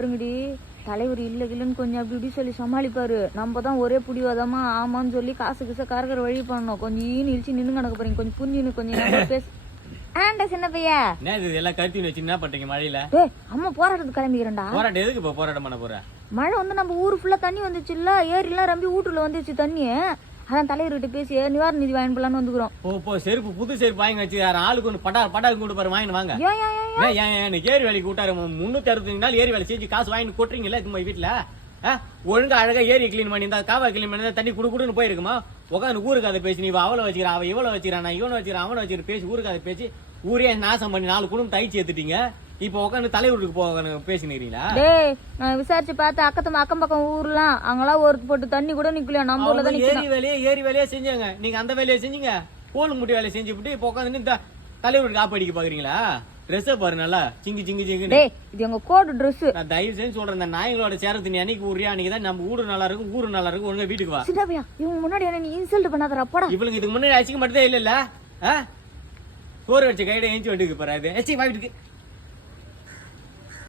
பாருங்கடி தலைவர் இல்ல இல்லன்னு கொஞ்சம் அப்படி இப்படி சொல்லி சமாளிப்பாரு. நம்ம தான் ஒரே புடிவாதமா ஆமான்னு சொல்லி காசு கிச கறக்கிற வழி பண்ணணும். கொஞ்சம் இழிச்சு நின்று கணக்கு போறீங்க. கொஞ்சம் புரிஞ்சுன்னு கொஞ்சம் பேச ஆண்டா சின்ன பையா. என்ன இது எல்லாம் கருத்தி வச்சு என்ன பண்றீங்க மழையில? அம்மா போராட்டத்துக்கு கிளம்பிக்கிறேன்டா. போராட்டம் எதுக்கு இப்ப போராட்டம் பண்ண போற? மழை வந்து நம்ம ஊரு ஃபுல்லா தண்ணி வந்துச்சுல்ல, ஏரிலாம் ரம்பி வீட்டுல வந்துச்சு தண்ணி. அதான் தலைவர்கிட்ட பேசி நிவாரண நிதி வாங்கி போலான்னு வந்துக்கிறோம். போ செருப்பு புது செருப்பு வாங்கி வச்சு ஆளுக்கு ஒன்று பட்டாக்கு கொண்டு பாரு வாங்கி வாங்க. ஏன் ஏரி வேலைக்கு கூட்டாரு 365 நாள் ஏரி வேலை செஞ்சு காசு வாங்கி கொட்டுறீங்கல்ல இது வீட்டுல. ஒழுங்கா அழகா ஏரி கிளீன் பண்ணி இருந்தா காவா கிளீன் பண்ணி தண்ணி குடுக்குன்னு போயிருக்குமா? உட்காந்து ஊருக்கு அதை பேசி நீ அவளை வச்சுக்கிறா அவ இவ்வளவு வச்சுக்கிறான் நான் இவனை வச்சுக்கிறேன் அவனை வச்சுக்கிற பேசி ஊருக்கு அதை பேசி ஊரே நாசம் பண்ணி 4 குடும்பம் தைச்சு ஏத்துட்டீங்க. இப்ப உட்காந்து தலைவருக்கு போக பேசினீங்களா? டேய் நான் விசாரிச்சு பார்த்து அக்கம் பக்கம் ஊர்லாம் அங்கெல்லாம் ஒரு போட்டு தண்ணி கூட நிக்கலையா? நம்ம ஊர்ல தான் ஏரி வேலையே செஞ்சாங்க. நீங்க அந்த வேலையை செஞ்சீங்க. கோல் முட்டி வேலையை செஞ்சு விட்டு இப்ப உட்காந்து தலைவருக்கு காப்படிக்க பாக்குறீங்களா? ட்ரெஸ் பாரு நல்லா சிங்கி சிங்கி சிங்கு. டேய் இது எங்க கோட் Dress. நான் தயவு செஞ்சு சொல்றேன் இந்த நாய்களோட சேரத்து நீ அன்னைக்கு ஊரியா அன்னைக்கு தான் நம்ம ஊரு நல்லா இருக்கும் ஊரு நல்லா இருக்கும். ஒழுங்கா வீட்டுக்கு வா. சின்னப்பையா இவங்க முன்னாடி என்ன நீ இன்சல்ட் பண்ணாதடா போடா. இவளுக்கு இதுக்கு முன்னாடி அடிச்சுக்க மட்டும் இல்ல சோறு வச்ச கையில ஏஞ்சி வெட்டுக்கு போறாது. வா வீட்டுக்கு.